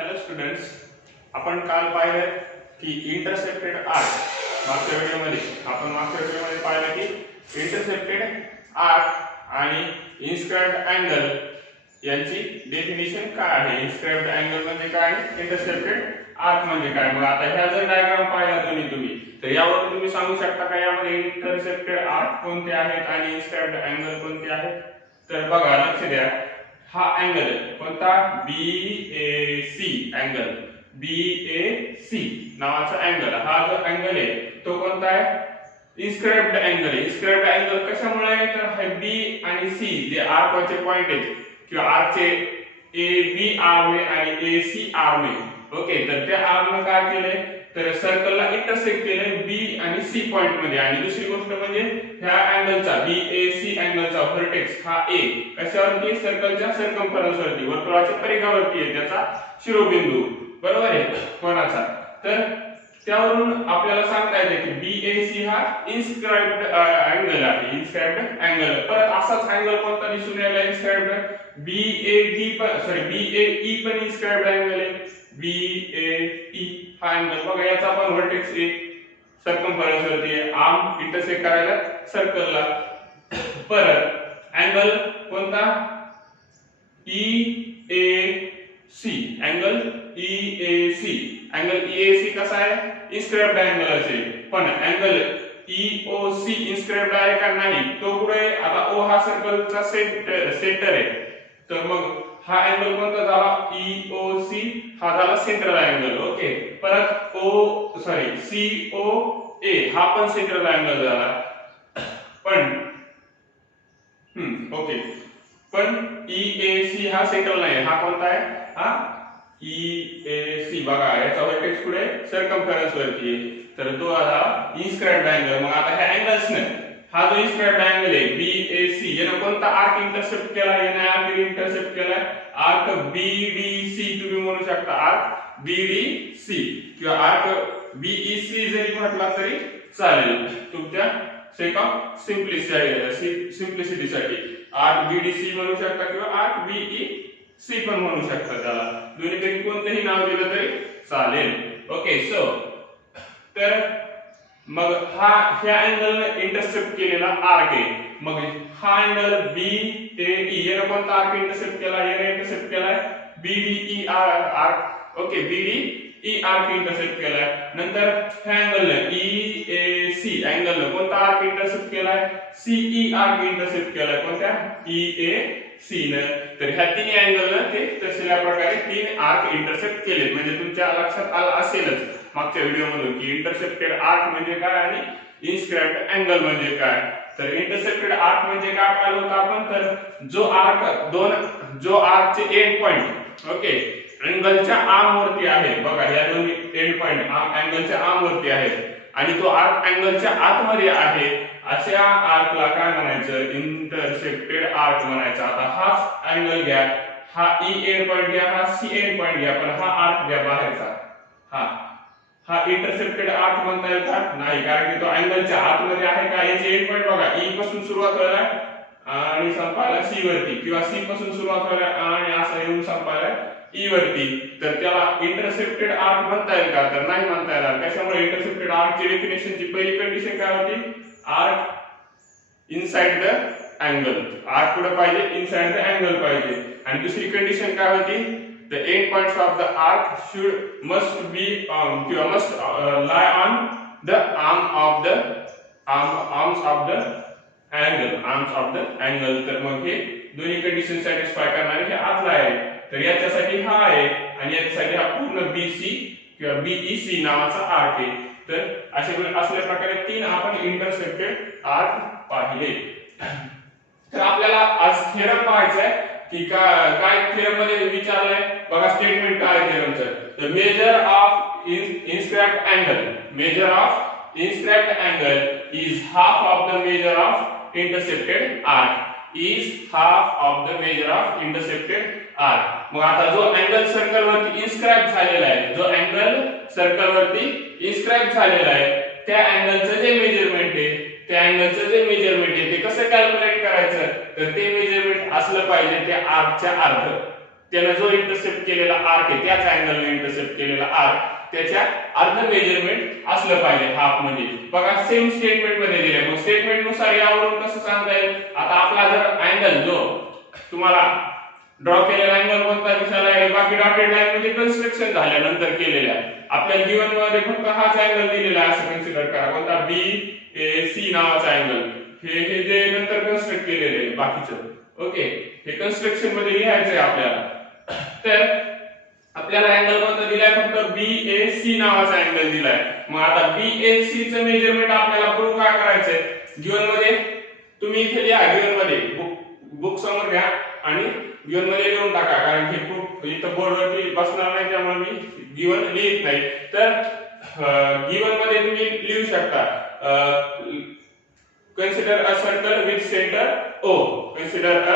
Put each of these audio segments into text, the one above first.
Hello students, आपण काल पाहिलं की इंटरसेप्टेड आर्क मागच्या व्हिडिओमध्ये पाहिलं की इंटरसेप्टेड आर्क आणि इन्स्क्राइब्ड अँगल यांची डेफिनेशन काय आहे. इन्स्क्राइब्ड अँगल म्हणजे काय, इंटरसेप्टेड आर्क म्हणजे काय. मग आता ह्या जर डायग्राम पाहिला तुम्ही तर यावरून तुम्ही सांगू शकता का यामध्ये इंटरसेप्टेड आर्क कोणते आहेत आणि इन्स्क्राइब्ड अँगल कोणते आहेत. तर बघा, लक्ष द्या, हा अँगल कोणता, BAC अँगल, BAC नावाचा अँगल. हा जो अँगल आहे तो कोणता आहे, इन्स्क्राइब्ड अँगल. इन्स्क्राइब्ड अँगल कशामुळे आहे तर हे B आणि C जे आर्कचे पॉइंट आहेत किंवा आर्कचे AB आर्म आणि AC आर्म आहे. ओके, तर त्या आर्मने काय केले तर सर्कलला इंटरसेक्ट केले B आणि C पॉइंट मध्ये. आणि दुसरी गोष्ट म्हणजे ह्या अँगलचा BAC अँगलचा व्हर्टेक्स हा A कशावरती, सर्कलच्या सर्कम्फरन्स वरती, वर्तुळाच्या परिघावरती आहे त्याचा शिरोबिंदू, बरोबर आहे कोणाचा. तर त्यावरून आपल्याला सांगता येते की BAC हा इन्स्क्राइब्ड अँगल आहे, इन्स्क्राइब्ड अँगल. परत असाच अँगल कोणता दिसून यायला इन्स्क्राइब्ड, BAE पण इन्स्क्राइब्ड अँगल आहे. BAE हा अँगल बघा, याचा पण व्हर्टेक्स A सर्कम्फरन्स वरती आहे, आर्म इंटरसेक्ट करायला सर्कलला. परत अँगल कोणता, EAC अँगल, EAC कसा आहे, इन्स्क्राइब्ड अँगल असेल. पण अँगल EOC इन्स्क्राइब्ड आहे का नाही तो कुठे, आता O हा सर्कलचा सेंटर आहे, तर मग हा अँगल कोणता झाला, EOC हा झाला सेंट्रल अँगल. ओके, परत COA हा पण सेंट्रल अँगल झाला. पण ओके, पण EAC हा सेंट्रल नाही, हा कोणता आहे, हा EAC बघा, याचा व्हर्टेक्स पुढे सर्कम्फरन्स वरती आहे, तर तो आता इन्स्क्राइब्ड अँगल. मग आता ह्या अँगल्सने हा जो इन्स्क्राइब्ड अँगल आहे BAC याने कोणता आर्क इंटरसेप्ट केला, याने आर्क इंटरसेप्ट केलाय आर्क BDC. तुम्ही म्हणू शकता आर्क BDC किंवा आर्क BEC जरी म्हटला तरी चालेल तुमच्या सेक ऑफ सिंप्लिसिटीसाठी. आर्क BDC म्हणू शकता किंवा आर्क BEC पण म्हणू शकता, त्याला दोन्हीपैकी कोणतेही नाव दिलं तरी चालेल. ओके, सो तर मग ह्या अँगलने इंटरसेप्ट केलेला आर्क आहे. मग हा अँगल BAE याने कोणता आर्क इंटरसेप्ट केला, याने इंटरसेप्ट केलाय BDE arc. Okay, BDE arc intercept केलाय. नंतर ह्या अँगलने EAC अँगलने कोणता आर्क इंटरसेप्ट केलाय, CE आर्क इंटरसेप्ट केलाय, कोणत्या, EAC ने. तर ह्या तिन्ही अँगलने ते तशा प्रकारे तीन आर्क इंटरसेप्ट केले. म्हणजे तुमच्या लक्षात आलं असेलच मागच्या व्हिडिओ मधून की इंटरसेप्टेड आर्क म्हणजे काय आणि इन्स्क्राइब्ड अँगल म्हणजे काय. तर इंटरसेप्टेड आर्क म्हणजे काय पाहिलं होतं आपण, तर जो आर्कचे एंड पॉइंट ओके अँगलच्या आर्म वरती आहे. बघा, या दोन्ही एंड पॉइंट अँगलच्या आर्म वरती आहेत आणि तो आर्क अँगलच्या आतमध्ये आहे, अशा आर्कला काय म्हणायचं, इंटरसेप्टेड आर्क म्हणायचं. आता हाच अँगल घ्या, हा E एंड पॉइंट घ्या, हा C एंड पॉइंट घ्या, पण हा आर्क घ्या बाहेरचा, हा इंटरसेप्टेड आर्क म्हणता येईल का, नाही, कारण की तो अँगलच्या आतमध्ये आहे का. याचे एंड पॉइंट बघा, E पासून सुरुवात व्हायला आणि संपायला C वरती, किंवा C पासून सुरुवात व्हायला आणि असं येऊन संपायला E वरती, तर त्याला इंटरसेप्टेड आर्क म्हणता येईल का, तर नाही म्हणता येणार. कशामुळे, इंटरसेप्टेड आर्कची डेफिनेशनची पहिली कंडिशन काय होती, arc inside the angle, arc कुठे पाहिजे, इनसाइड द अँगल पाहिजे. आणि दुसरी कंडिशन काय होती, the end points of the arc must lie on the arms of the angle. तर मग हे दोन्ही कंडिशन सॅटिस्फाय करणारे हे आतला आहे. तर याच्यासाठी हा आहे आणि याच्यासाठी हा पूर्ण BC किंवा BEC नावाचा आर्क आहे. तर असल्या प्रकारे तीन आपण इंटरसेप्टेड आर्क पाहिले. तर आपल्याला आज थेरम पाहायचा आहे की काय थेरम मध्ये विचारलंय बघा. स्टेटमेंट काय आहे थेरमचं, the measure of inscribed angle is half of the measure of intercepted arc, मग आता जो अँगल सर्कल वरती इन्स्क्राइब झालेला आहे, त्या अँगलचं जे मेजरमेंट आहे ते कसं कॅल्क्युलेट करायचं, तर ते मेजरमेंट असलं पाहिजे त्या आर्कच्या अर्ध. त्यानं जो इंटरसेप्ट केलेला आर्क आहे त्याच अँगलने इंटरसेप्ट केलेला आर्क त्याच्या अर्ध मेजरमेंट असलं पाहिजे हाफ म्हणजे. बघा सेम स्टेटमेंट मध्ये दिले, मग स्टेटमेंट नुसार यावरून कसं सांगता येईल. आता आपला जर अँगल जो तुम्हाला ड्रॉ केलेला अँगल कोणता दिसायला आहे, बाकी डॉटेड लाईन म्हणजे कन्स्ट्रक्शन झाल्यानंतर केलेल्या. आपल्या गिवन मध्ये फक्त हाच अँगल दिलेला आहे असं कन्सिडर करा, कोणता BAC नावाचा अँगल. हे जे नंतर कन्स्ट्रक्ट केलेले आहे बाकीचं. ओके, हे कन्स्ट्रक्शन मध्ये लिहायचं आहे आपल्याला. तर आपल्याला अँगल कोणता दिलाय, फक्त BAC नावाचा अँगल दिलाय. मग आता BAC चं मेजरमेंट आपल्याला प्रूव्ह काय करायचंय. गिवन मध्ये तुम्ही इथे लिहा, गिवन मध्ये बुक समोर घ्या आणि गिवन मध्ये लिहून टाका, कारण हे प्रूफ इथं बोर्डवरती बसणार नाही त्यामुळे मी गिवन लिहित नाही. तर गिवन मध्ये तुम्ही लिहू शकता consider a circle with centre O. Consider a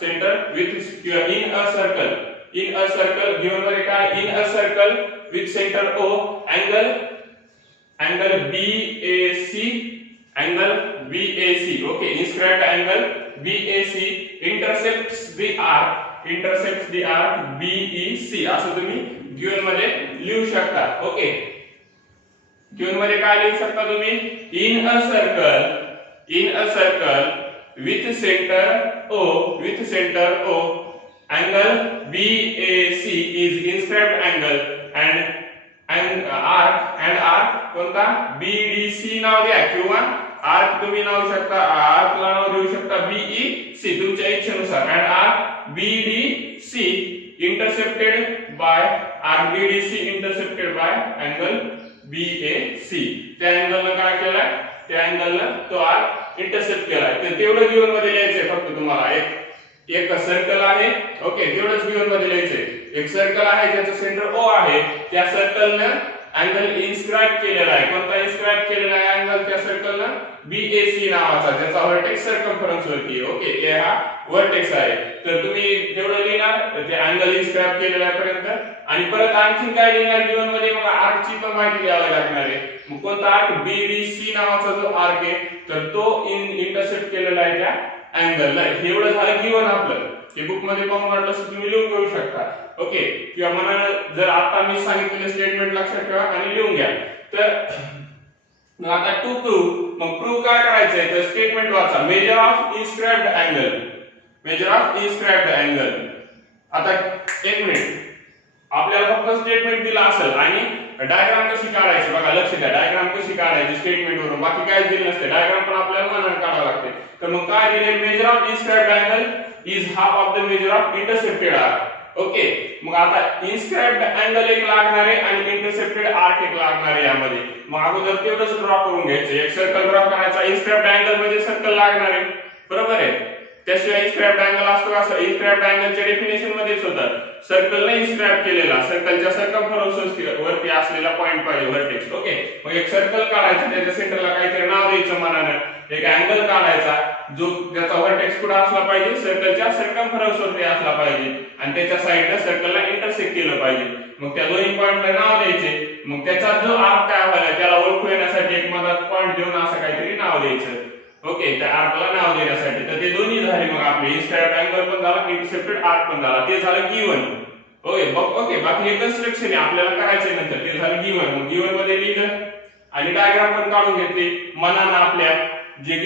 centre with in a circle. In a circle given मध्ये काय, in a circle with centre O angle BAC, angle BAC. Okay, inscribed angle BAC intercepts the arc BEC. असं तुम्ही given मध्ये लिहू शकता. Okay, given मध्ये काय लिहू शकता तुम्ही, in a circle with center O angle BAC is inscribed angle and arc कोणता BDC नाव द्या, किंवा आर्क तुम्ही नाव शकता, आर्क ला नाव देऊ शकता BEC तुमच्या इच्छेनुसार. and arc BDC intercepted by angle BAC. त्या अँगलला काय केलाय, त्या अँगलला तो आर्क इंटरसेप्ट केलाय. तर तेवढं गिवन मध्ये लिहायचंय फक्त तुम्हाला. एक सर्कल आहे. ओके, तेवढंच गिवन मध्ये लिहायचंय. एक सर्कल आहे ज्याचं सेंटर O आहे, त्या सर्कलनं अँगल इन्स्क्राइब केलेला आहे. कोणता इन्स्क्राइब केलेला आहे अँगल त्या सर्कलनं, BAC नावाचा, ज्याचा व्हर्टेक्स सर्कमफरन्स वरती आहे. ओके, हे हा व्हर्टेक्स आहे. तर तुम्ही तेवढं लिहिणार ते अँगल इन्स्क्राइब केलेला पर्यंत, आणि परत आणखी काय लिहिणार गिवन मध्ये, मग आर्कची पण माहिती द्यावी लागणार आहे. मग कोणता आर्क, BDC नावाचा जो आर्क आहे, तर तो इंटरसेप्ट केलेला आहे त्या अँगलला. एवढं झालं गिवन आपलं. हे बुक मध्ये पाहून वाटलं असं तुम्ही लिहून घेऊ शकता. ओके, किंवा मला जर आता मी सांगितलेलं स्टेटमेंट लक्षात ठेवा आणि लिहून घ्या. तर आता टू प्रूव्ह, मग प्रूव्ह काय करायचंय, तर स्टेटमेंट वाचा, मेजर ऑफ इन्स्क्राइब्ड अँगल. आता एक मिनिट, आपल्याला फक्त स्टेटमेंट दिला असेल आणि डायग्राम कशी काढायची बघा, लक्ष द्या. डायग्राम कशी काढायची स्टेटमेंट वरून, बाकी काय दिलं नसते. डायग्राम पण आपल्याला मनाने काढावं लागते. तर मग काय दिले, major of inscribed angle is half of the measure of intercepted arc. Okay, मग आता इन्स्क्राइब्ड अँगल एक लागणार आहे आणि इंटरसेप्टेड आर्क एक लागणार आहे यामध्ये. मग अगोदर तेवढंच ड्रॉ करून घ्यायचं. एक सर्कल ड्रॉ करायचा, इन्स्क्राइब्ड अँगल मध्ये सर्कल लागणार आहे, बरोबर आहे. त्याशिवाय इन्स्क्राइब्ड अँगल असतो असं, इन्स्क्राइब्ड अँगलच्या डेफिनेशन मध्येच होतं, सर्कलने इन्स्क्राइब केलेला, सर्कलच्या सर्कमफरन्स वरती असलेला पॉइंट पाहिजे, व्हर्टेक्स. ओके, मग एक सर्कल काढायचं, त्याच्या सेंटरला काहीतरी नाव द्यायचं मनानं. एक अँगल काढायचा जो ज्याचा व्हर्टेक्स कुठे असला पाहिजे, सर्कलच्या सर्कमफरन्स वरती असला पाहिजे, आणि त्याच्या साइडला सर्कलला इंटरसेक्ट केलं पाहिजे. मग त्या दोन्ही पॉइंटला नाव द्यायचे. मग त्याचा जो आर्क काय व्हायला त्याला ओळखू येण्यासाठी एक मधात पॉइंट देऊन असं काहीतरी नाव द्यायचं. ओके, त्या आर्कला नाव देण्यासाठी. तर ते दोन्ही झाले मग आपले, इन्स्क्राइब्ड अँगल पण झाला, इंटरसेप्टेड आर्क पण झाला. ते झालं गिवन. ओके, बाकी हे कन्स्ट्रक्शन आहे आपल्याला करायचंय नंतर. ते झालं गिवन. मग गिवन मध्ये लिहिलं आणि डायग्राम पण काढून घेतली मनानं आपल्या. जे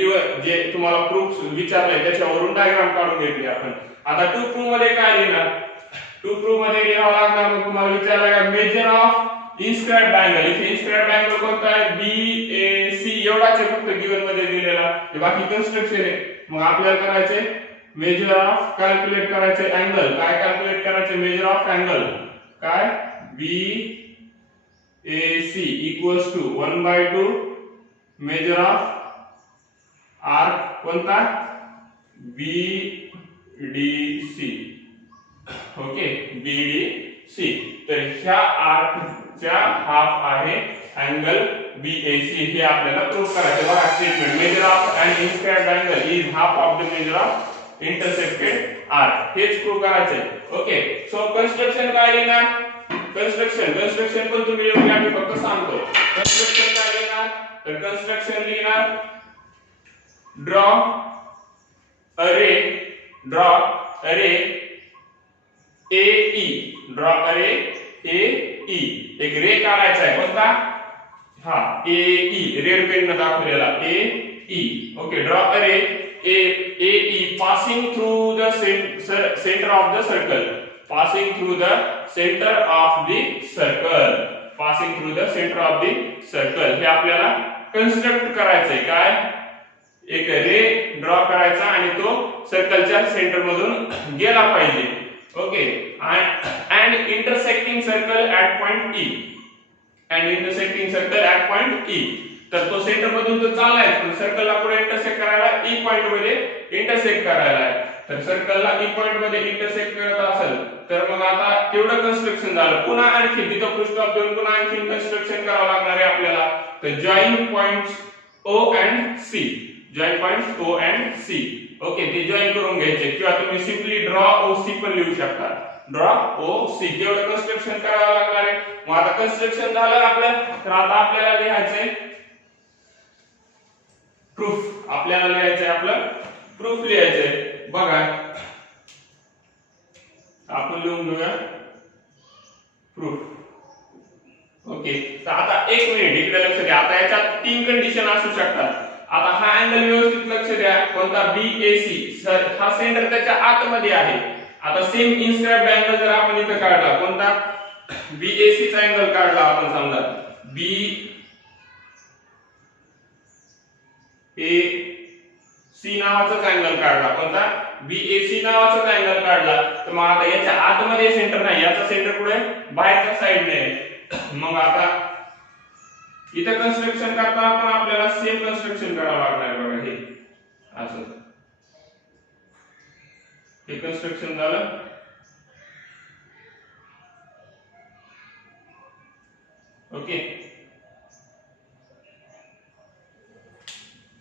तुम्हाला प्रूफ विचारलंय त्याच्यावरून डायग्राम काढून घेतली आपण. आता टू प्रूफ मध्ये काय लिहिणार, टू प्रूफ मध्ये लिहावं लागणार. मग तुम्हाला विचारलं मेजर ऑफ इन्स्क्राइब्ड अँगल. इथे इन्स्क्राइब्ड अँगल कोणता आहे, BAC एवढाच आहे फक्त गिवन मध्ये दिलेला, बाकी कन्स्ट्रक्शन आहे. मग आपल्याला करायचे मेजर ऑफ, कॅल्क्युलेट करायचे अँगल. काय कॅल्क्युलेट करायचे, मेजर ऑफ अँगल काय, BAC equals to 1/2 major of arc कोणता, BDC. Okay, BDC. तर ह्या आर्कच्या हाफ आहे अँगल BAC. हे आपल्याला प्रूव्ह करायचे. बघा statement, measure of and inscribed angle is half of the measure of intercepted arc. हेच प्रूव्ह करायचे. ओके, सो कन्स्ट्रक्शन काय लिहिणार, कन्स्ट्रक्शन पण तुम्ही लिहून घ्या, मी फक्त सांगतो. कन्स्ट्रक्शन काय लिहिणार, तर कन्स्ट्रक्शन लिहिणार, ड्रॉ अरे AE, ड्रॉ अरे AE, एक रे काढायचा आहे कोणता, हा AE, रेड पेन ने दाखवलेला AE. ओके, ड्रॉ अरे AE passing through the centre of the circle, passing through the centre of the circle, passing through the centre of the circle. हे आपल्याला कन्स्ट्रक्ट करायचंय. काय, एक रे ड्रॉ करायचा आणि तो सर्कलच्या सेंटर मधून गेला पाहिजे. Okay, and intersecting circle at point E, and intersecting circle at point E. तर तो सेंटर मधून तो चाललाय पण सर्कलला पुढे इंटरसेक्ट करायला E पॉइंट मध्ये इंटरसेक्ट करायला आहे. तर सर्कलला E पॉइंट मध्ये इंटरसेक्ट करत असेल तर मग आता तेवढं कन्स्ट्रक्शन झालं. पुन्हा आणखी तिथं पुष्टॉप देऊन पुन्हा आणखी कन्स्ट्रक्शन करावं लागणार आहे आपल्याला. तर join points O and C, join points O and C. Okay, ते जॉईन करून घ्यायचे किंवा तुम्ही सिंपली ड्रॉ OC पण लिहू शकता. ड्रॉ OC तेवढं कन्स्ट्रक्शन करावं लागणार आहे. मग आता कन्स्ट्रक्शन झालं आपलं, तर आता आपल्याला लिहायचंय प्रूफ. आपल्याला लिहायचंय आपलं प्रूफ लिहायचंय. बघा आपण लिहून घेऊया प्रूफ. ओके, तर आता एक मिनिट इकडे लक्ष द्या. आता याच्यात 3 कंडिशन असू शकतात. आता हा अँगल व्यवस्थित लक्ष द्या, कोणता BAC, सर हा सेंटर त्याच्या आतमध्ये आहे. आता सेम इन्स्क्राइब्ड अँगल जर आपण इथे काढला, कोणता BAC चा अँगल काढला आपण, समजा BAC नावाचा अँगल काढला, कोणता BAC नावाचा अँगल काढला. तर मग आता याच्या आतमध्ये सेंटर नाही, याचा सेंटर कुठे बाहेरच्या साइडने आहे. मग आता इथं कन्स्ट्रक्शन करताना पण आपल्याला सेम कन्स्ट्रक्शन करावं लागणार आहे. बघा हे असं, हे कन्स्ट्रक्शन झालं. ओके,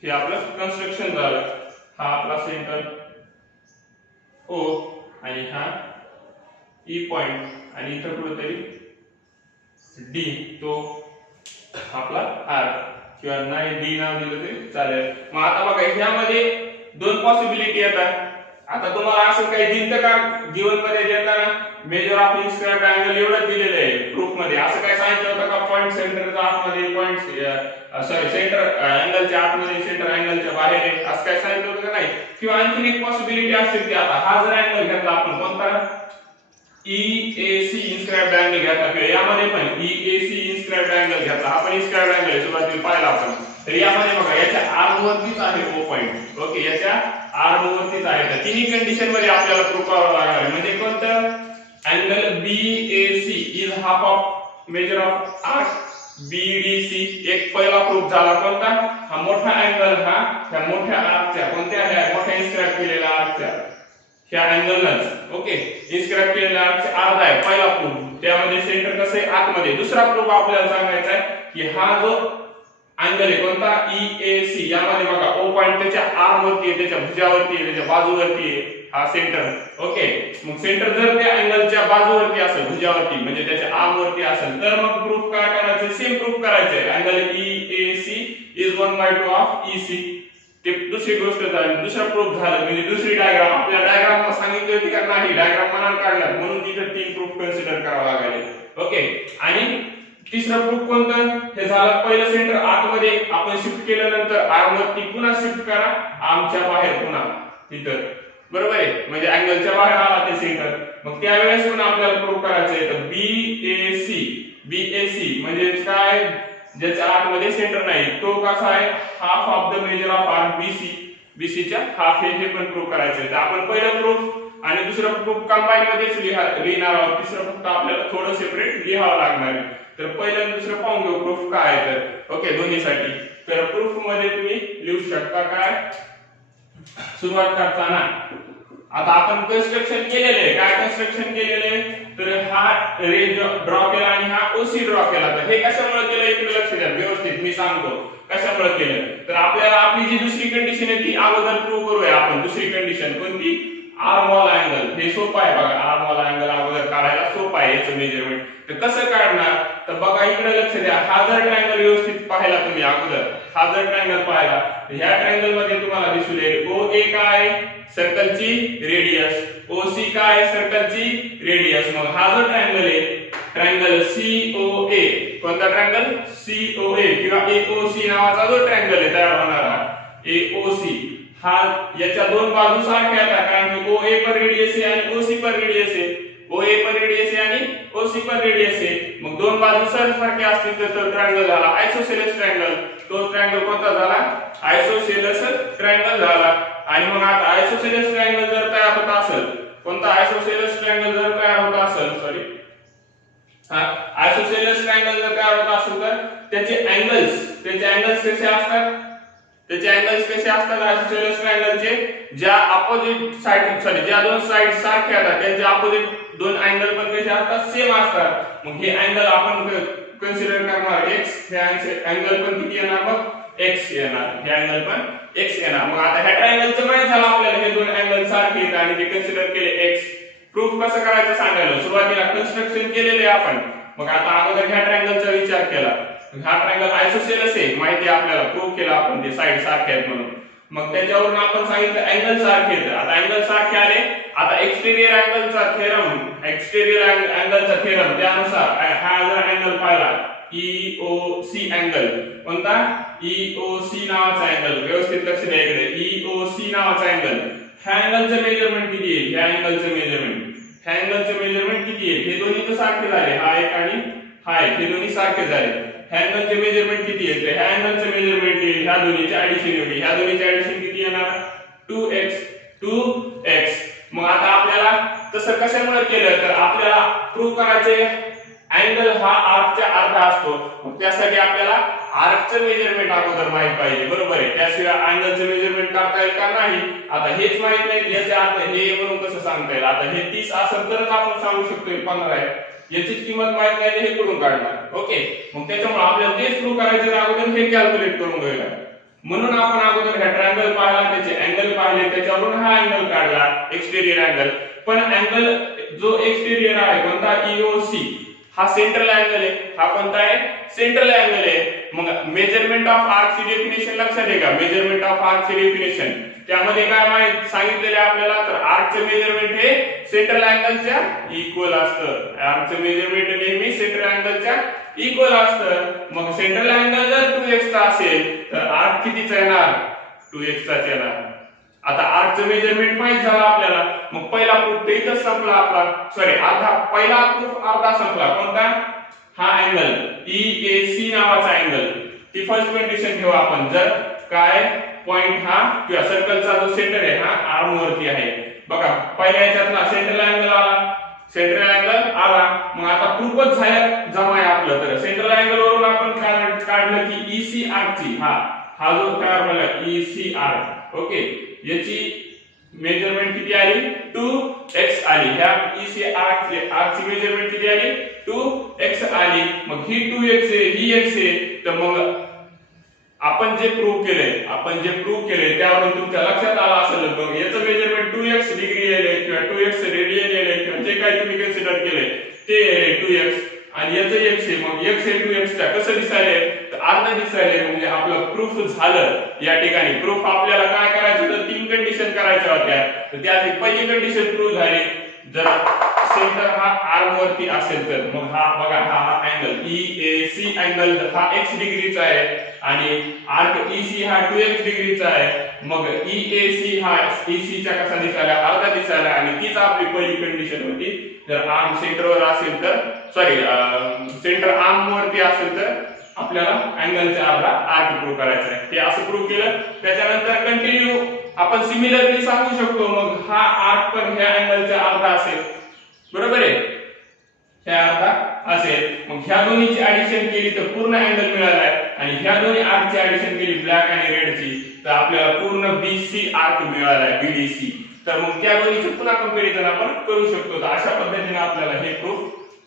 हे आपलं कन्स्ट्रक्शन झालं. हा आपला सेंटर O आणि हा E पॉइंट आणि इथं कुठेतरी D, तो आपला R किंवा नाही D नाव दिलं तरी चालेल. मग आता बघा ह्यामध्ये 2 पॉसिबिलिटी येतात. आता तुम्हाला असं काही दिसतं का गिवन मध्ये देताना मेजर ऑफ इन्स्क्राइब्ड अँगल एवढं दिलेलं आहे प्रूफ मध्ये, असं काय सांगितलं होतं का पॉइंट सेंटरच्या आतमध्ये, पॉइंट सॉरी सेंटर अँगलच्या आतमध्ये, सेंटर अँगलच्या बाहेर आहे, असं काय सांगितलं होतं का नाही. किंवा आणखी एक पॉसिबिलिटी असते की आता हा जर अँगल घेतला आपण, कोणता EAC इन्स्क्राइब्ड अँगल घेतला किंवा यामध्ये पण EAC इन्स्क्राइब्ड अँगल घेतला, आपण इन्स्क्राइब्ड अँगल सुरुवातीला पाहिला आपण. तर यामध्ये बघा याच्या आर्म वरतीच आहे O पॉइंट. ओके, याच्या आर्म वरतीच आहे. तर तिन्ही कंडिशन मध्ये आपल्याला प्रूफ करावं लागणार आहे. म्हणजे कोणतं angle BAC is half of measure of arc BDC. एक पहिला प्रूफ झाला कोणता, हा मोठा अँगल हा ह्या मोठ्या आर्कच्या, कोणत्या ह्या मोठ्या इन्स्क्राइब केलेल्या आर्कच्या ह्या अँगलनच, ओके, इन्स्क्राइब केलेल्या आर्कचा अर्धा आहे पहिला प्रूफ. त्यामध्ये सेंटर कसं आहे आतमध्ये. दुसरा प्रूफ आपल्याला सांगायचा आहे की हा जो अँगल आहे कोणता EAC, यामध्ये बघा O पॉइंट त्याच्या आर्म वरती आहे, त्याच्या भुजावरती आहे, त्याच्या बाजूवरती आहे हा सेंटर. ओके, मग सेंटर जर त्या अँगलच्या बाजूवरती असेल, भुजावरती म्हणजे त्याच्या आर्म वरती असेल, तर मग प्रूफ काय करायचं, सेम प्रूफ करायचं. Angle EAC is 1/2 of EC. ते दुसरी गोष्ट झाली. दुसरा प्रूफ झाला म्हणजे दुसरी डायग्राम. आपल्या डायग्राम सांगितली होती का नाही, डायग्राम मनात काढला म्हणून तिथे 3 प्रूफ कन्सिडर करावा लागेल. ओके, आणि तिसरा प्रूफ कोणतं, हे झालं पहिलं सेंटर आतमध्ये आपण शिफ्ट केल्यानंतर आर्म वरती पुन्हा शिफ्ट करा, आर्मच्या बाहेर पुन्हा तिथं, बरोबर आहे, म्हणजे अँगलच्या बाहेर आला ते सेंटर. मग त्यावेळेस पण आपल्याला प्रूफ करायचं आहे. तर BAC म्हणजे काय, ज्याच्या आतमध्ये सेंटर नाही, तो कसा आहे half of the measure of arc BC च्या हाफ आहे, हे पण प्रूफ करायचं आहे. तर आपण पहिलं प्रूफ आणि दुसरं प्रूफ कंबाईन मध्येच लिहिणार आहोत. तिसरं फक्त आपल्याला थोडं सेपरेट लिहावं लागणार आहे. तर पहिलं आणि दुसरं पाहून घेऊ प्रूफ काय आहे. तर ओके, दोन्हीसाठी. तर प्रूफ मध्ये तुम्ही लिहू शकता काय, सुरुवात करताना आता आपण कन्स्ट्रक्शन केलेले आहे. काय कन्स्ट्रक्शन केलेले, तर हा रे ड्रॉ केला आणि हा OC ड्रॉ केला. तर हे कशामुळे केलं इकडे लक्ष द्या व्यवस्थित, मी सांगतो कशामुळे केलं. तर आपल्याला आपली जी दुसरी कंडिशन आहे ती अगोदर प्रूव्ह करूया आपण. दुसरी कंडिशन कोणती, आर्म वॉल अँगल. हे सोपं आहे बघा, आर्म वॉल अँगल अगोदर काढायला सोपं आहे. आहे याचं मेजरमेंट. तर कसं काढणार तर बघा इकडे लक्ष द्या. हा जर ट्रायंगल व्यवस्थित पाहिला तुम्ही अगोदर, हा जर ट्रायंगल पाहिला तर ह्या ट्रायंगल मध्ये तुम्हाला दिसून येईल OA काय सर्कलची रेडियस, OC काय सर्कलची रेडियस. मग हा जो ट्रायंगल आहे ट्रायंगल COA, कोणता ट्रायंगल COA किंवा AOC नावाचा जो ट्रायंगल आहे तयार होणारा AOC, हा याच्या दोन बाजू सारख्या आहेत कारण की OA पर रेडियस आहे आणि OC पर रेडियस आहे. OA पर रेडियस आहे आणि OC पर रेडियस आहे. मग दोन बाजू सारख्या असतील तर तो ट्रायंगल झाला आयसोसेलेस ट्रायंगल. तो ट्रायंगल कोणता झाला आयसोसेलेस ट्रायंगल झाला. आणि मग आता आयसोसेलेस ट्रायंगल जर तयार होत असेल, कोणता आयसोसेलेस ट्रायंगल जर तयार होत असेल आयसोसेलेस ट्रायंगल जर तयार होत असेल तर त्याचे अँगल्स कसे असतात, त्याचे अँगल्स कसे असतात आयसोसेलेस ट्रायंगलचे, ज्या अपोजिट साइड ज्या दोन साइड सारख्या असतात त्यांचे अपोजिट दोन अँगल पण कसे असतात सेम असतात. मग हे अँगल आपण कन्सिडर करणार x, हे अँगल पण किती येणार मग x येणार, हे अँगल पण x येणार. मग आता ह्या ट्रायंगलचं माहित झालं आपल्याला हे दोन अँगल सारखे आहेत आणि ते कन्सिडर केले x. प्रूफ कसं करायचं सांगायला सुरुवातीला कन्स्ट्रक्शन केलेले आपण. मग आता अगोदर ह्या ट्रायंगलचा विचार केला, हा ट्रायंगल आयसोसेलेस आहे माहिती आपल्याला, प्रूफ केला आपण ते साइड सारखे आहेत म्हणून. मग त्याच्यावरून आपण सांगितलं अँगल सारखे आहेत. आता अँगल सारखे आले, आता एक्सटेरियर अँगलचा थेरम त्यानुसार हा जर अँगल पाहिला EOC अँगल, कोणता EOC नावाचा अँगल, व्यवस्थित लक्ष द्या इकडे EOC नावाचा अँगल, ह्या अँगलचं मेजरमेंट किती आहे, ह्या अँगलचं मेजरमेंट किती आहे, हे दोन्ही तर सारखे झाले, हा एक आणि हा एक, हे दोन्ही सारखे झाले. ह्या अँगलचे मेजरमेंट किती आहे, ह्या अँगलचं मेजरमेंट येईल ह्या दोन्हीची ॲडिशन एवढी, ह्या दोन्हीची ॲडिशन किती येणार 2x. मग आता आपल्याला तसं कशामुळे केलं तर आपल्याला प्रूव्ह करायचे अँगल हा आर्कच्या अर्धा असतो. मग त्यासाठी आपल्याला आर्कचं मेजरमेंट अगोदर माहित पाहिजे, बरोबर आहे. त्याशिवाय अँगलचं मेजरमेंट करता येईल का नाही, आता हेच माहित नाही याचे अर्थ हे म्हणून कसं सांगता येईल. आता हे 30 असेल तरच आपण सांगू शकतो 15 आहे, याची किंमत माहित नाही हे करून काढणार. ओके, मग त्याच्यामुळे आपल्याला तेच प्रूव्ह करायचे तर अगोदर हे कॅल्क्युलेट करून घ्यायला. म्हणून आपण अगोदर हा ट्रायंगल पाहिला, त्याचे अँगल पाहिले, त्याच्यावरून हा अँगल काढला एक्सटेरियर अँगल. पण अँगल जो एक्सटेरियर आहे कोणता EOC, हा सेंट्रल अँगल आहे, हा कोणता आहे सेंट्रल अँगल आहे. मग मेजरमेंट ऑफ आर्कची डेफिनेशन लक्षात आहे का, मेजरमेंट ऑफ आर्कची डेफिनेशन त्यामध्ये काय माहित सांगितलेले आपल्याला तर आर्कचं मेजरमेंट हे सेंट्रल अँगलच्या इक्वल असतं. आर्कचं मेजरमेंट नेहमी सेंट्रल अँगलच्या इक्वल असतं. मग सेंट्रल अँगल जर 2x चा असेल तर आर्क कितीचा येणार 2x चा येणार. आता आर्कचं मेजरमेंट माहित झालं आपल्याला, मग पहिला प्रूफ इथंच संपला आपला, पहिला प्रूफ अर्धा संपला. कोणता हा अँगल EAC नावाचा अँगल, ती फर्स्ट कंडिशन ठेवू आपण. जर काय पॉइंट हा किंवा सर्कलचा जो सेंटर आहे हा आर्म वरती आहे, बघा पहिल्या ह्याच्यातला सेंट्रल अँगल आला. मग आता प्रूफच जमा आहे आपलं. तर सेंट्रल अँगल वरून आपण काढलं की EC आर्कची, हा जो तयार झाला EC आर्क, ओके, याची मेजरमेंट किती आली 2x आली. ह्या EC आर्कची मेजरमेंट किती आली 2x आली. मग ही 2x आहे, ही x आहे. तर मग आपण जे प्रूव्ह केले त्यावरून तुमच्या लक्षात आलं असेल मग याचं मेजरमेंट 2x डिग्री येले किंवा 2x रेडियन येले किंवा जे काही तुम्ही कन्सिडर केले ते येले 2x आणि याचं x आहे. मग x हे 2x च्या कसं दिसायले तर अर्ध दिसायले. म्हणजे आपलं प्रूफ झालं. या ठिकाणी प्रूफ आपल्याला काय करायचं तर 3 कंडिशन करायच्या होत्या. तर त्यातली पहिली कंडिशन प्रूव्ह झाली, जर सेंटर हा आर्म वरती असेल तर मग हा बघा हा अँगल EAC अँगल हा x डिग्रीचा आहे आणि आर्क EC हा 2x डिग्रीचा आहे. मग EAC हा EC च्या कसा दिसायला अर्धा दिसायला आणि तीच आपली पहिली कंडिशन होती. जर आर्म सेंटरवर असेल तर सेंटर आर्म वरती असेल तर आपल्याला अँगलचा अर्धा आर्क प्रूव्ह करायचा आहे. ते असं प्रूव्ह केलं. त्याच्यानंतर कंटिन्यू आपण सिमिलरली सांगू शकतो. मग हा आर्क पण ह्या अँगलचा अर्धा असेल, बरोबर आहे, ह्या अर्धा असेल. मग ह्या दोन्हीची ऍडिशन केली तर पूर्ण अँगल मिळालाय आणि ह्या दोन्ही आर्कची ऍडिशन केली ब्लॅक आणि रेडची तर आपल्याला पूर्ण BC आर्क मिळालाय BDC. तर मग त्या दोन्हीचं पुन्हा कंपॅरिझन आपण करू शकतो. तर अशा पद्धतीने आपल्याला हे प्रूफ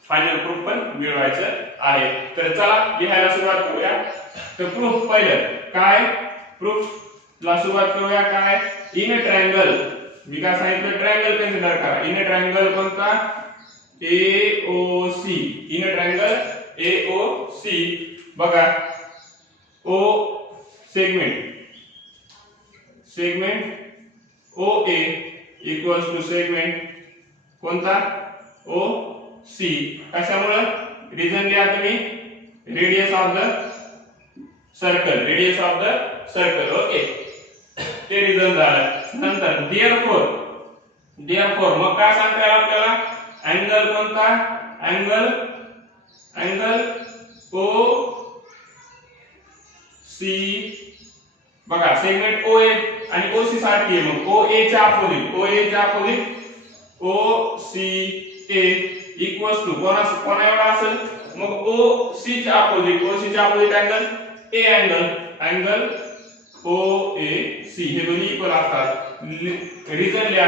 फायनल प्रूफ पण मिळवायचं आहे. तर चला लिहायला सुरुवात करूया. तर प्रूफ पहिलं काय, प्रूफला सुरुवात करूया. काय इन अ ट्रायंगल, मी काय सांगितलं ट्रायंगल कन्सिडर करा. इन अ ट्रायंगल कोणता AOC in a triangle AOC बघा O segment OA equals to segment कोणता OC कशामुळे रिजन लिहा तुम्ही radius of the circle okay ते रिजन झालं नंतर देअरफॉर मग काय सांगता येईल आपल्याला अँगल कोणता अँगल OC बघा सेगमेंट OA आणि OC सारखी आहे मग OA च्या अपोजिट OCA इक्वल्स टू कोणा एवढा असेल मग OC च्या opposite angle A angle OAC हे दोन्ही इक्वल असतात रिजन लिहा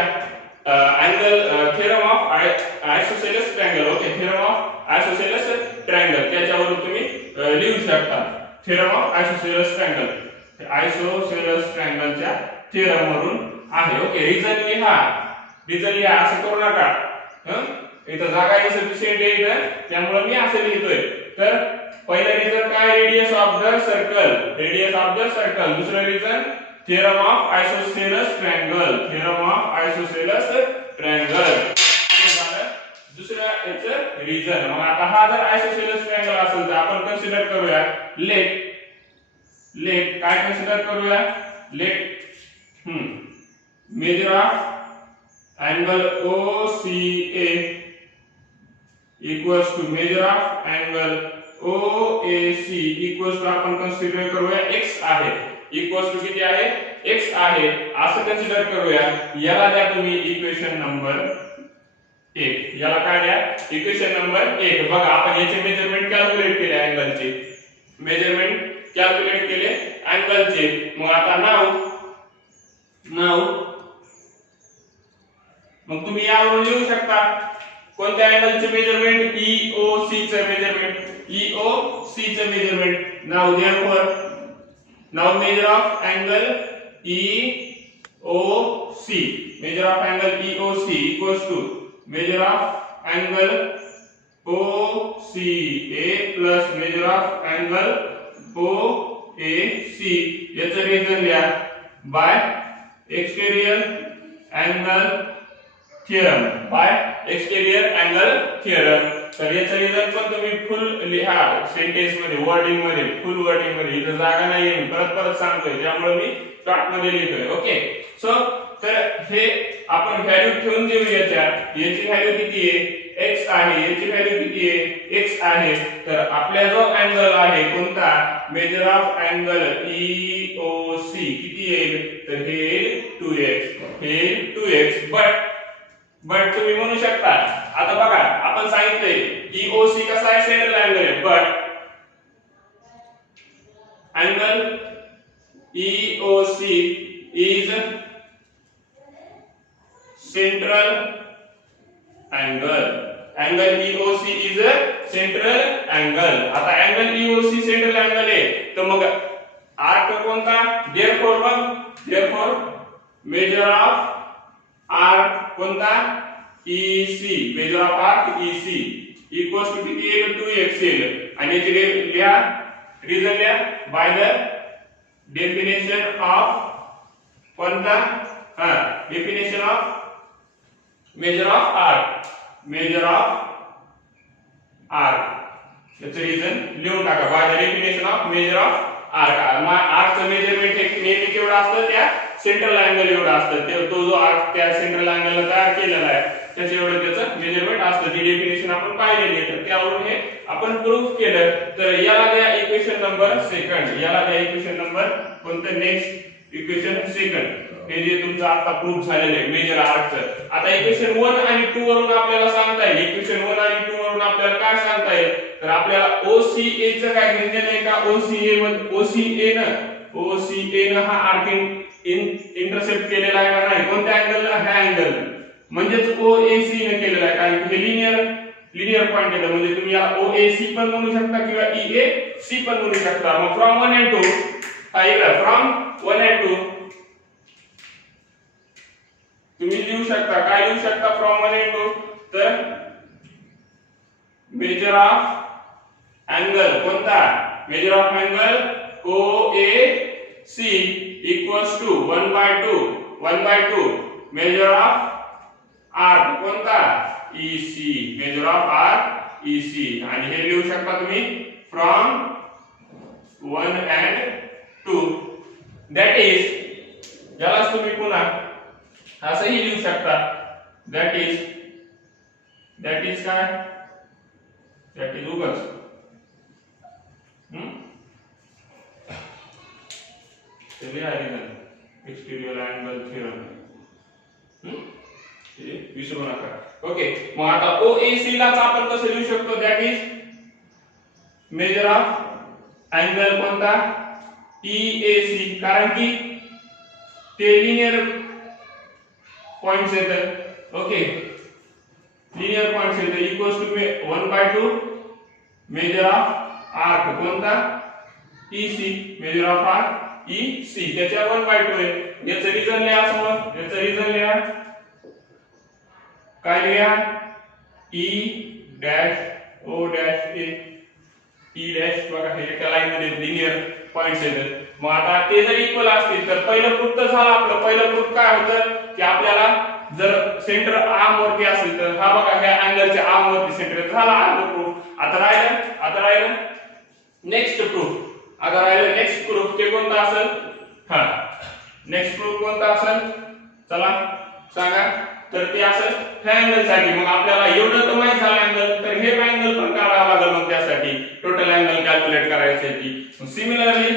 angle theorem of isosceles triangle okay theorem of isosceles triangle त्याच्यावरून तुम्ही लिहू शकता थेरम ऑफ आयसोसेलेस ट्रायंगलच्या थेरम वरून आहे ओके रिजन लिहा असं करू नका इथं जागा इन्सफिशियंट आहे इथं त्यामुळे मी असं लिहितोय तर पहिला रिजन काय रेडियस ऑफ द सर्कल दुसरा reason theorem of isosceles triangle दुसरा याचं रिजन मग आता हा जर आयसोसेलेस ट्रायंगल असेल तर आपण कन्सिडर करूया लेट काय कन्सिडर करूया let measure of angle OCA equals to measure of angle OAC equals to आपण कन्सिडर करूया x आहे equals to किती आहे x आहे असं कन्सिडर करूया याला द्या तुम्ही इक्वेशन नंबर 1 याला काय द्या इक्वेशन नंबर 1 बघा आपण याचे मेजरमेंट कॅल्क्युलेट केले अँगलचे मग आता नाव मग तुम्ही यावरून लिहू शकता कोणत्या अँगलचे मेजरमेंट EOC चे measurement now therefore now measure of angle EOC equals to measure of angle OCA plus measure of angle OAC याचं रिजन लिहा बाय एक्सटेरियर अँगल थिअरम तर याचं रिजन पण तुम्ही फुल लिहा सेंटेन्स मध्ये वर्डिंग मध्ये इथं जागा नाहीये मी परत सांगतोय त्यामुळे मी शॉर्ट मध्ये लिहितोय ओके सो तर हे आपण व्हॅल्यू ठेवून देऊ याची व्हॅल्यू किती आहे x आहे याची व्हॅल्यू किती आहे x आहे तर आपला जो अँगल आहे कोणता मेजर ऑफ अँगल EOC किती येईल तर हे 2x बट तुम्ही म्हणू शकता आता बघा आपण सांगितलंय EOC कसा आहे सेंट्रल अँगल आहे but angle EOC is central angle EOC is central angle आता अँगल EOC सेंट्रल अँगल आहे तर मग आर्क कोणता देयरफॉर मेजर ऑफ आर्क कोणता EC measure of arc EC equals to किती येईल 2x येईल आणि याची रिजन लिहा बाय द डेफिनेशन ऑफ कोणता definition of measure of arc याचं रिजन लिहून टाका by the definition of measure of आर्कचं मेजरमेंट नेहमी केवढं असतं त्या सेंट्रल अँगल एवढा असतं तो जो आर्क त्या सेंट्रल अँगलला तयार केलेला आहे त्याचं एवढं त्याचं मेजरमेंट असतं ती डेफिनेशन आपण पाहिलेली आहे तर त्यावरून हे आपण प्रूफ केलं तर याला द्या इक्वेशन नंबर कोणतं नेक्स्ट इक्वेशन सेकंड हे जे तुमचं आता प्रूफ झालेलं आहे मेजर आर्कचं आता इक्वेशन 1 आणि 2 वरून आपल्याला सांगता येईल इक्वेशन 1 आणि 2 वरून आपल्याला काय सांगता येईल तर आपल्याला OCA चं काय घेतलेलं आहे का OCA न हा आर्क इंटरसेप्ट केलेला आहे का नाही कोणत्या अँगलला ह्या अँगल म्हणजेच OAC ने केलेला आहे कारण हे लिनियर पॉइंट आहे म्हणजे तुम्ही याला OAC पण म्हणू शकता किंवा EAC पण म्हणू शकता मग फ्रॉम 1 and 2 फ्रॉम 1 and 2 तुम्ही लिहू शकता काय लिहू शकता फ्रॉम 1 and 2 तर मेजर ऑफ अँगल कोणता major of angle O A C equals to 1/2 major of arc कोणता E C major of arc E C आणि हे लिहू शकता तुम्ही फ्रॉम 1 and 2 दॅट इज यालाच तुम्ही पुन्हा असंही लिहू शकता दॅट इज काय दॅट इज उगाच एक्सटेरियर अँगल थिअरम विसरू नका ओके मग आता OAC लाच आपण कसं लिहू शकतो that is measure of angle कोणता EAC कारण की ते लिनियर पॉइंट्स येतात ओके लिनियर पॉइंट्स येतात equals to 1/2 major of arc कोणता EC measure of arc EC त्याच्या 1/2 आहे याचं रिजन लिहा समज याचं रिजन लिहा काय लिहा E dash O dash A E dash बघा हे एका लाईन मध्ये लिनियर पॉइंट्स येतात मग आता ते जर इक्वल असतील तर पहिलं प्रूफ तर झालं आपलं पहिलं प्रूफ काय होतं की आपल्याला जर सेंटर आर्म वरती असेल तर हा बघा ह्या अँगलच्या आर्म वरती सेंटर झाला अर्ध प्रूफ आता राहिलं नेक्स्ट प्रूफ आता राहिलं नेक्स्ट प्रूफ ते कोणता असेल हा नेक्स्ट प्रूफ कोणता असेल चला सांगा तर ते असेल ह्या अँगल साठी मग आपल्याला एवढं तर माहित झालं अँगल तर हे अँगल पण काढावं लागेल मग त्यासाठी टोटल अँगल कॅल्क्युलेट करायसाठी सिमिलरली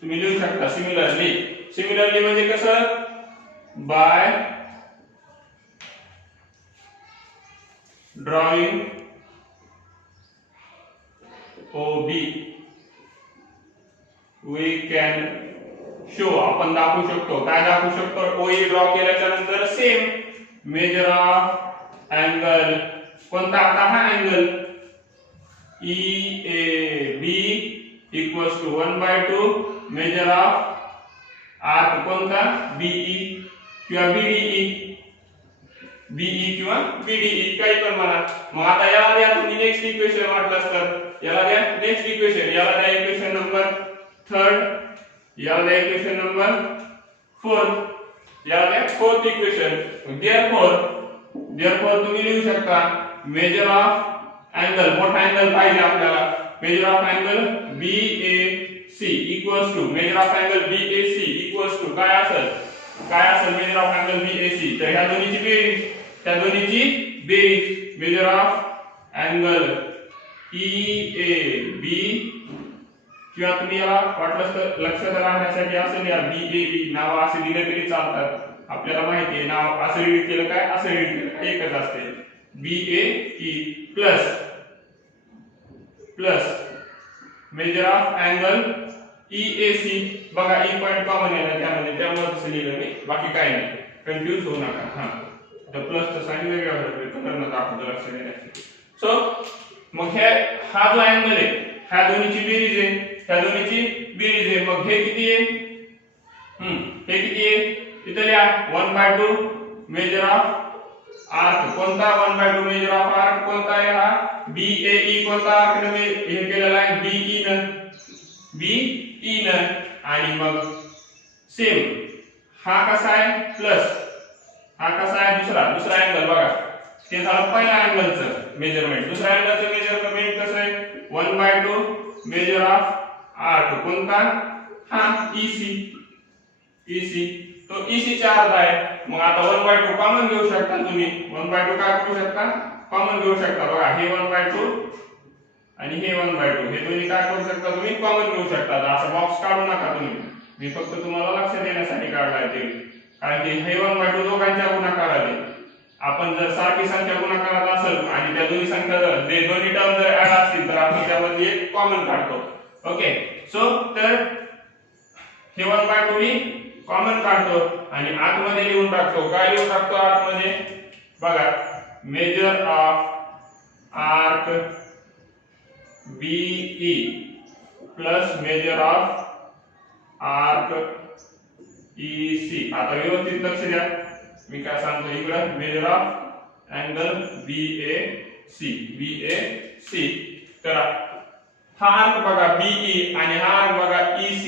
तुम्ही लिहू शकता सिमिलरली म्हणजे कसं bye drawing OB we can show आपण दाखवू शकतो काय दाखवू शकतो OE ड्रॉ केल्याच्या नंतर सेम मेजर ऑफ अँगल कोणता आता हा angle EAB equals to 1/2 major of arc कोणता BE किंवा BDE काही पण म्हणा मग आता याला द्या तुम्ही नेक्स्ट इक्वेशन वाटलं तर याला द्या नेक्स्ट इक्वेशन याला द्या इक्वेशन नंबर 3 याला द्या इक्वेशन नंबर 4 याला द्या फोर्थ इक्वेशन देयरफॉर तुम्ही लिहू शकता मेजर ऑफ अँगल मोठा अँगल पाहिजे आपल्याला measure of angle BAC equals to measure of angle BAC equals to काय असेल मेजर ऑफ अँगल BAC तर ह्या दोन्हीची बेरीज मेजर ऑफ अँगल EAB किंवा तुम्ही याला वाटलं तर लक्षात राहण्यासाठी असेल या BAB नाव असे दिले तरी चालतात आपल्याला माहिती आहे नाव असं रीड केलं काय असं रीड केलं एकच असते BAE plus measure of angle EAC बघा E पॉइंट कॉमन आहे ना त्यामुळे तसं लिहिलं मी बाकी काय नाही कन्फ्यूज होऊ नका हां तर प्लसचं साइन वेगळं होतं कलरनं दाखवतो लक्ष देण्यासाठी सो मग हा जो अँगल आहे ह्या दोन्हीची बेरीज आहे मग हे किती आहे इथे लिहा 1/2 मेजर ऑफ आर्क कोणता 1/2 मेजर ऑफ आर्क कोणता आहे हा BAE कोणता आर्क ने हे केलेला आहे BE न आणि मग सेम हा कसा आहे प्लस हा कसा आहे दुसरा अँगल बघा ते झालं पहिल्या अँगलचं मेजरमेंट दुसऱ्या अँगलचं मेजरमेंट कसं आहे 1/2 मेजर ऑफ आर्क कोणता हा EC तो EC चा अर्धा आहे मग आता 1/2 कॉमन घेऊ शकता तुम्ही 1/2 काय करू शकता कॉमन घेऊ शकता बघा हे 1/2 आणि हे 1/2 हे दोन्ही काय करू शकता तुम्ही कॉमन घेऊ शकता असं बॉक्स काढू नका तुम्ही मी फक्त तुम्हाला लक्ष देण्यासाठी काढलाय ते कारण की हे 1/2 दोघांच्या गुणाकाराने आपण जर सारखी संख्या गुणाकारात असेल आणि त्या दोन्ही संख्या दोन्ही टर्म जर ऍड असतील तर आपण त्यामध्ये एक कॉमन काढतो ओके सो तर हे 1/2 मी कॉमन काढतो आणि आतमध्ये लिहून टाकतो काय लिहून टाकतो आतमध्ये बघा major of arc BE plus measure of arc EC. आता व्यवस्थित लक्ष द्या मी काय सांगतो इकडं मेजर ऑफ अँगल BAC. तर हा आर्क बघा BE आणि हा आर्क बघा EC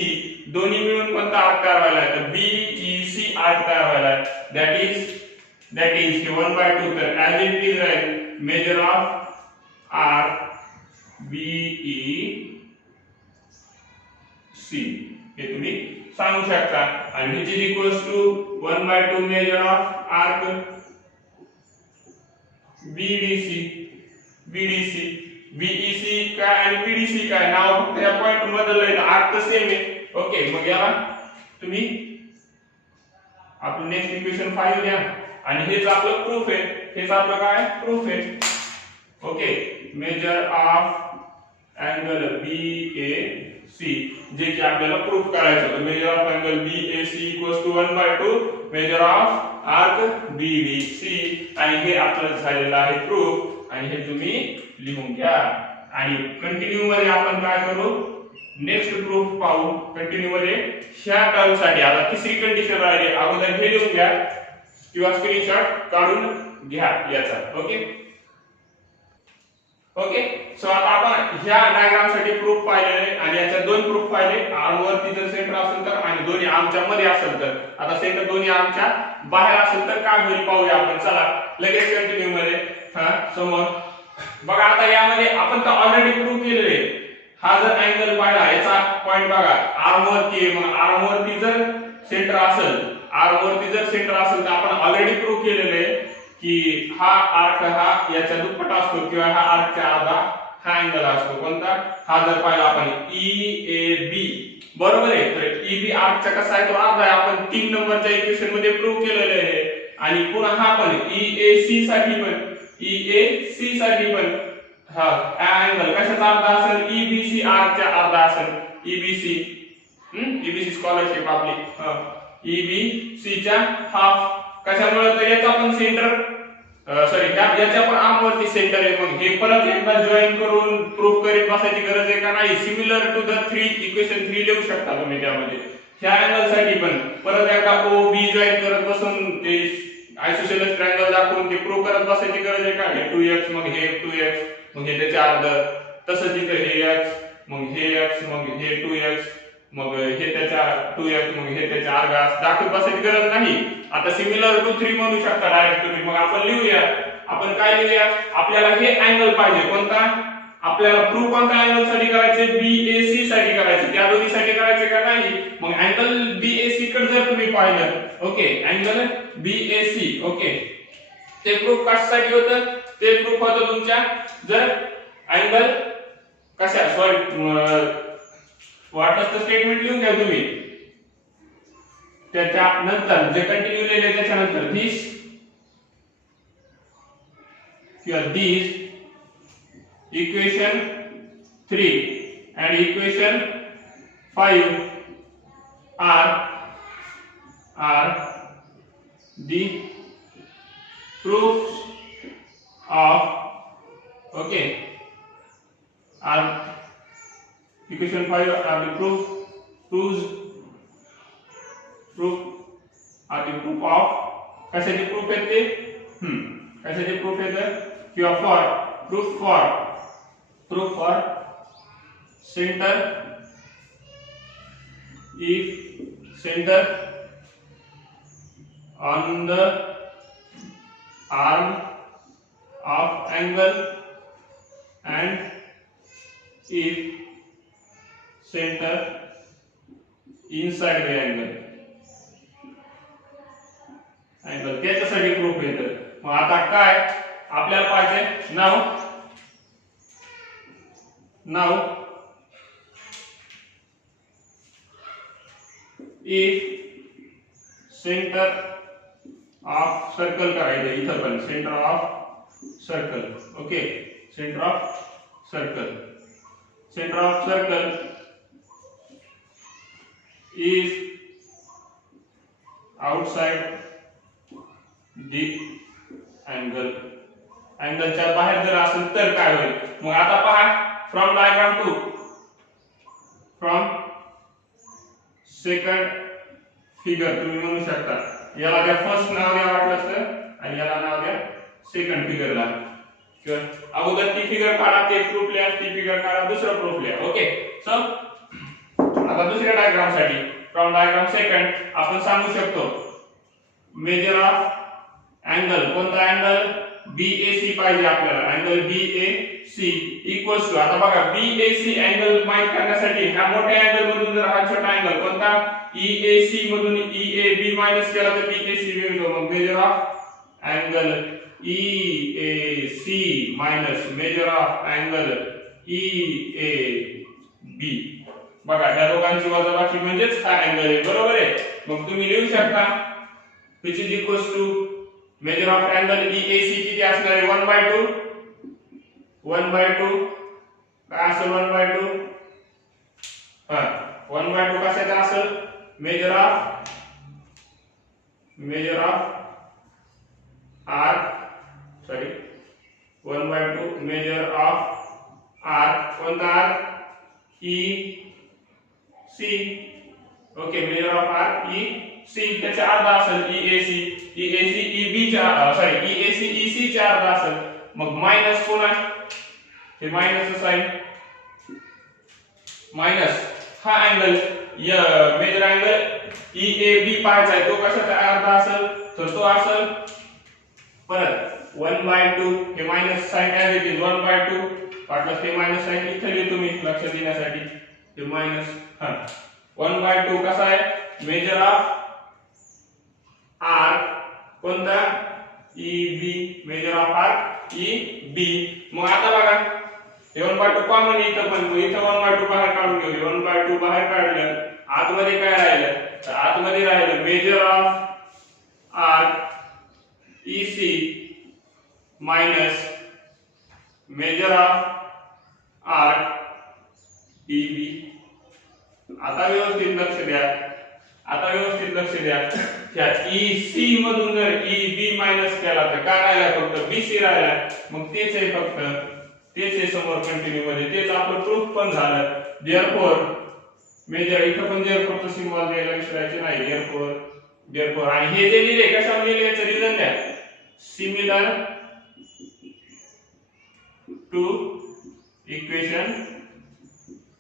दोन्ही मिळून कोणता आर्क तयार व्हायला आहे तर BEC आर्क तयार व्हायला आहे. that is 1/2. तर as it is right measure of arc BEC हे तुम्ही सांगू शकता आणि which is equals to 1/2 measure of arc BEC काय आणि BDC काय नाव फक्त या पॉइंट बदललंय आर्क तर सेम आहे. ओके मग याला तुम्ही आपलं नेक्स्ट इक्वेशन 5 द्या आणि हेच आपलं प्रूफ आहे. हेच आपलं काय प्रूफ आहे. Okay major of angle BAC जे की आपल्याला प्रूफ करायचं होतं. Measure of angle BAC equals to 1/2 major of arc BDC आणि हे आपलं झालेलं आहे प्रूफ आणि हे तुम्ही लिहून घ्या आणि कंटिन्यू मध्ये आपण काय करू नेक्स्ट प्रूफ पाहू. कंटिन्यू मध्ये ह्या टर्म साठी आता तिसरी कंडिशन राहिली अगोदर हे लिहून घ्या किंवा स्क्रीनशॉट काढून घ्या याचा. ओके सो आता आपण ह्या डायग्राम साठी प्रूफ पाहिलेले आणि याच्या दोन प्रूफ पाहिले. आर्म वरती जर सेंटर असेल तर आणि दोन्ही आर्मच्या मध्ये असेल तर. आता सेंटर दोन्ही आर्मच्या बाहेर असेल तर काय होईल पाहूया आपण. चला लगेच कंटिन्यू मध्ये समोर बघा. आता यामध्ये आपण तर ऑलरेडी प्रूफ केलेले. हा जर अँगल पाहिला याचा पॉइंट बघा आर्म वरती मग आर्म वरती जर सेंटर असेल तर आपण ऑलरेडी प्रूफ केलेले की हा आर्क हा याच्या दुप्पट असतो किंवा हा आर्कच्या अर्धा हा अँगल असतो. कोणता हा जर पाहिला आपण EAB बरोबर आहे. तर EB आर्कचा कसा आहे तो अर्धा आहे. आपण 3 नंबरच्या इक्वेशन मध्ये प्रूव्ह केलेले आहे आणि पुन्हा हा पण EAC साठी पण हा अँगल कशाचा अर्धा असेल EBC आर्कच्या अर्धा असेल. EBC स्कॉलरशिप आपली EBC च्या हाफ कशामुळे तर याचा पण सेंटर याच्या पण आर्म वरती सेंटर आहे. मग हे परत एकदा जॉईन करून प्रूफ करीत बसायची गरज आहे का नाही. सिमिलर टू द इक्वेशन 3 लिहू शकता तुम्ही त्यामध्ये. ह्या अँगल साठी पण परत एकदा OB जॉईन करत बसून ते आयसोसेलेस ट्रायंगल दाखवून ते प्रूफ करत बसायची गरज आहे का. हे 2x मग हे 2x मग हे त्याचे अर्ध तसंच इथे हे x मग हे x मग हे 2x मग हे त्याच्या 2x मग हे त्याच्या अर्धा दाखवत बसायची गरज नाही. आता सिमिलर टू 3 म्हणू शकता डायरेक्ट तुम्ही. मग आपण लिहूया. आपण काय लिहूया आपल्याला हे अँगल पाहिजे कोणता आपल्याला प्रूफ कोणत्या अँगल साठी करायचे BAC साठी करायचे. त्या दोन्ही साठी करायचे का नाही. मग अँगल BAC कडे जर तुम्ही पाहिलं ओके अँगल BAC ओके ते प्रूफ कशासाठी होतं ते प्रूफ होतं तुमच्या जर अँगल कशा वाटलं तर स्टेटमेंट लिहून घ्या तुम्ही. त्याच्या नंतर जे कंटिन्यू लिहिले त्याच्यानंतर दिस किंवा दिस equation 3 and equation 5 are the proofs of okay are equation 5 are the proof are the proof of कशाचे प्रूफ आहेत ते कशाचे प्रूफ आहेत किंवा for proof for center if center on the arm of angle and if center inside the angle त्याच्यासाठी proof येतं. मग आता काय आपल्याला पाहिजे now if center of circle करायचं इथं पण center of circle okay center of circle is outside the angle च्या बाहेर जर असेल तर काय होईल. मग आता पहा from diagram 2 from second figure तुम्ही म्हणू शकता. याला द्या फर्स्ट नाव द्या वाटलं तर, आणि याला नाव द्या सेकंड फिगरला. किंवा अगोदर ती फिगर काढा, ते प्रूफ लिहा, ती फिगर काढा, दुसरं प्रूफ लिहा. ओके. सो आता दुसऱ्या डायग्राम साठी फ्रॉम डायग्राम सेकंड आपण सांगू शकतो मेजर ऑफ अँगल. कोणता अँगल? BAC पाहिजे आपल्याला. अँगल BAC इक्वल्स टू, आता बघा BAC अँगल माहित करण्यासाठी ह्या मोठ्या अँगल मधून जर हा छोटा अँगल कोणता EAC मधून EAB मायनस केला तर BAC मिळतो. मग major of angle EAC minus major of angle EAB. बघा या दोघांची वजाबाकी म्हणजेच हा अँगल आहे. बरोबर आहे. मग तुम्ही लिहू शकता which is equals to measure of angle EAC किती असणार आहे? 1/2. 1/2 काय असेल? 1/2 हां 1/2 कशाचा असेल? Major of arc, sorry 1/2 major of arc. कोणता arc? EC. Okay. Major of arc EC त्याचा अर्धा असेल EAC. EAC EB च्या सॉरी EAC EC च्या अर्धा असेल. मग मायनस कोण आहे? हे मायनस साइन. मायनस हा अँगल मेजर अँगल EAB पाहायचा आहे. तो कशाचा अर्धा असेल? तर तो असेल परत 1/2. हे minus sign as it is 1/2. वाटलं ते मायनस साइन इथे लिहितो मी लक्ष देण्यासाठी. हे मायनस 1/2 कसा आहे? मेजर ऑफ आर्क कोणता? EB. Major of arc EB. मग आता बघा हे 1/2 कॉमन इथं पण, मग इथं 1/2 बाहेर काढून घेऊ. 1/2 बाहेर काढलं, आतमध्ये काय राहिलं? तर आतमध्ये राहिलं major of arc EC minus major of arc EB. आता व्यवस्थित लक्ष द्या. आता व्यवस्थित लक्ष द्या. त्या EC मधून जर EB मायनस केला तर काय राहिला? फक्त BC राहिला. मग तेच आहे, फक्त तेच आहे समोर कंटिन्यू मध्ये. तेच आपलं प्रूफ पण झालं. देअरफॉर मेजर इथं पण देअरफॉरचं सिम्बॉल द्यायला विसरायचे नाही. देअरफॉर आणि हे जे लिहिले कशावर लिहिले याचं रिझन द्या. Similar to equation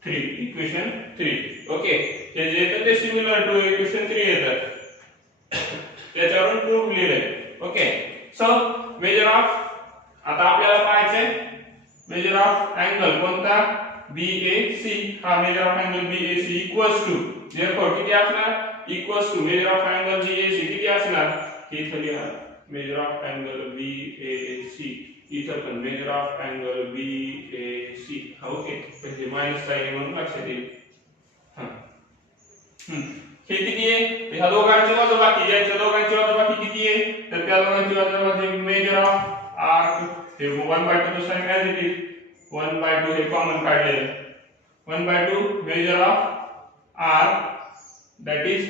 3. ओके. हे जे येतं ते सिमिलर टू इक्वेशन 3 येतं. त्याच्यावरून प्रूफ लिहिलंय. ओके. सो मेजर ऑफ, आता आपल्याला पाहायचंय मेजर ऑफ अँगल कोणता? BAC. हा measure of angle BAC equals to, therefore किती असणार? Equals to measure of angle BAC किती असणार? इथं लिहा मेजर ऑफ अँगल BAC. इथं पण major of angle BAC. Okay. म्हणजे मायनस साइन म्हणून लक्षात येईल. हे किती आहे? ह्या दोघांची वजाबाकी, याच्या दोघांची वजाबाकी किती आहे? तर त्या दोघांची वजाबाकी मेजर ऑफ आर्क हे 1/2 तो साइन ॲज इट इज 1/2 हे कॉमन काढले. 1/2 major of arc that is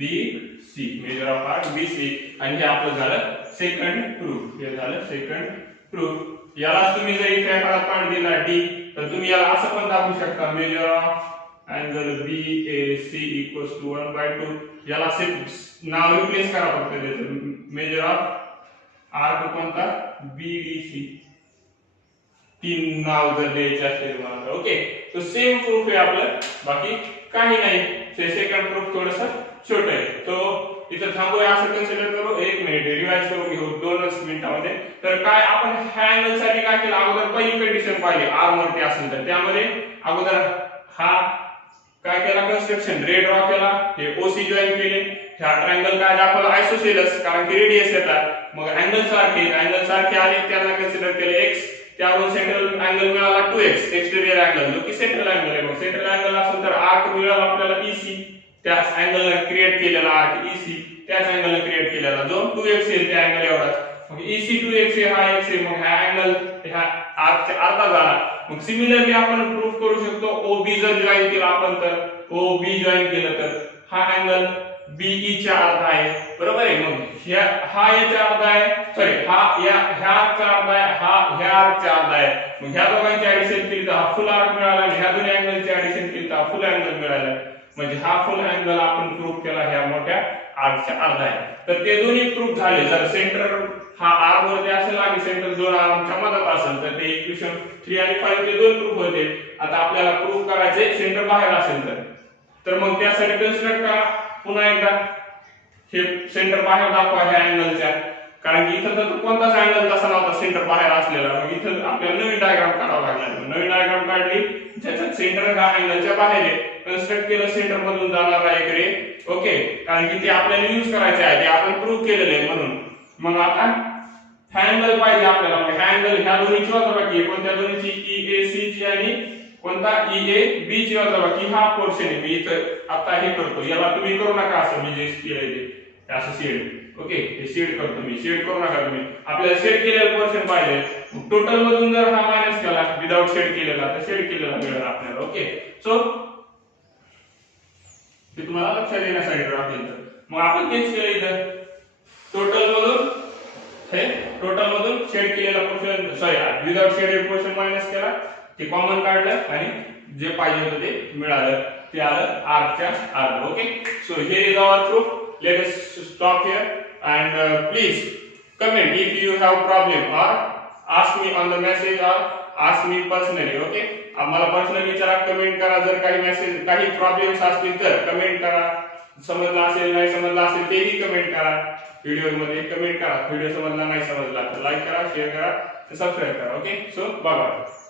BC. Major of arc BC. आणि हे आपलं झालं सेकंड प्रूफ. हे झालं सेकंड प्रूफ. यालाच तुम्ही जर इथे एखादा पॉइंट दिला D तर तुम्ही याला असं पण दाखवू शकता measure of angle BAC equals to 1/2. याला नाव रिप्लेस करा फक्त त्याचं. मेजर ऑफ आर्क कोणता? BDC. 3 नाव जर द्यायचे असेल मला. ओके. तो सेम प्रूफ आहे आपलं, बाकी काही नाही. ते सेकंड प्रूफ थोडंसं छोटं आहे. तो इथं थांबूया असं कन्सिडर करू. 1 मिनिट रिवाइज करू घेऊ 2च मिनिटांमध्ये. तर काय आपण ह्या अँगल साठी काय केलं? अगोदर पहिली कंडिशन पाहिली R वरती असेल तर त्यामध्ये अगोदर हा काय केला? कन्स्ट्रक्शन रे ड्रॉ केला. हे OC जॉइन केले. हा ट्रायंगल काय दाखवला? आयसोसेलेस, कारण की रेडियस येतात. मग अँगल सारखे आले, त्यांना कन्सिडर केले x. त्यावरून सेंट्रल अँगल मिळाला 2x. एक्सटेरियर अँगल जो की सेंट्रल अँगल आहे. मग सेंट्रल अँगल असेल तर आर्क मिळाला आपल्याला EC. त्या अँगलने क्रिएट केलेला आर्क EC त्याच अँगलने क्रिएट केलेला जो 2x आहे त्या अँगल एवढाच. मग EC 2x आहे, हा x आहे. मग हा अँगल ह्या आर्कचा अर्धा झाला. मग सिमिलरली आपण प्रूफ करू शकतो OB जर जॉइन केला आपण तर OB जॉइन केलं तर हा अँगल BE च्या अर्धा आहे. बरोबर आहे. मग हा याच्या अर्धा आहे, सॉरी हा ह्या आर्कचा अर्धा आहे, हा ह्या आर्कचा अर्धा आहे. मग ह्या दोघांची ऍडिशन केली तर हा फुल आर्क मिळाला आणि ह्या दोन्ही अँगलची ऍडिशन केली तर हा फुल अँगल मिळाला. म्हणजे हा फुल अँगल आपण प्रूव्ह केला ह्या मोठ्या आर्कच्या अर्धा आहे. तर ते दोन्ही प्रूव्ह झाले. जर सेंटर हा आर्क वरती असेल आणि सेंटर दोन आर्कच्या मधात असेल तर ते इक्वेशन 3 आणि 5 ते दोन प्रूव्ह होते. आता आपल्याला प्रूव्ह करायचे सेंटर बाहेर असेल तर मग त्यासाठी कन्स्ट्रक्ट करा पुन्हा एकदा हे सेंटर बाहेर दाखवा ह्या अँगलच्या, कारण की इथं तर कोणताच अँगल तसा नव्हता सेंटर बाहेर असलेला. मग इथं आपल्याला नवीन डायग्राम काढावा लागला. नवीन डायग्राम काढली ज्याच्यात सेंटर हा अँगलच्या बाहेर आहे. कन्स्ट्रक्ट केलं सेंटर मधून जाणारा एक रे. ओके, कारण की ते आपल्याला यूज करायचे आहे, ते आपण प्रूव्ह केलेले आहे म्हणून. मग आता हा अँगल पाहिजे आपल्याला. मग हा अँगल ह्या दोन्हीची वजाबाकी आहे. कोणत्या दोन्हीची? EAC ची आणि कोणता EAB ची वजाबाकी. हा पोर्शन आहे. मी इथं आता हे करतो, याला तुम्ही करू नका असं मी जे केलंय ते असं शेड. ओके, हे शेड करतो मी. शेड करू नका तुम्ही. आपल्याला शेड केलेला पोर्शन पाहिजे. टोटल मधून जर हा मायनस केला विदाउट शेड केलेला तर शेड केलेला मिळेल आपल्याला. ओके, सो ते तुम्हाला लक्षात येण्यासाठी राहतील. मग आपण तेच केलं इथं. टोटल मधून शेड केलेला portion, sorry without shaded portion minus केला, ते कॉमन काढलं आणि जे पाहिजे होतं ते मिळालं. ते आलं आर्कच्या अर्ध. Okay, so here is our proof. Let us stop here and please comment if you have problem or ask me on the message or ask me personally. Okay, आम्हाला पर्सनली विचारा, कमेंट करा. जर काही मेसेज काही problems असतील तर comment करा. समजलं असेल नाही समजलं असेल तेही कमेंट करा. व्हिडिओ मध्ये कमेंट करा. व्हिडिओ समजला नाही समजला तर लाईक करा, शेअर करा, सबस्क्राइब करा. Okay, so bye bye.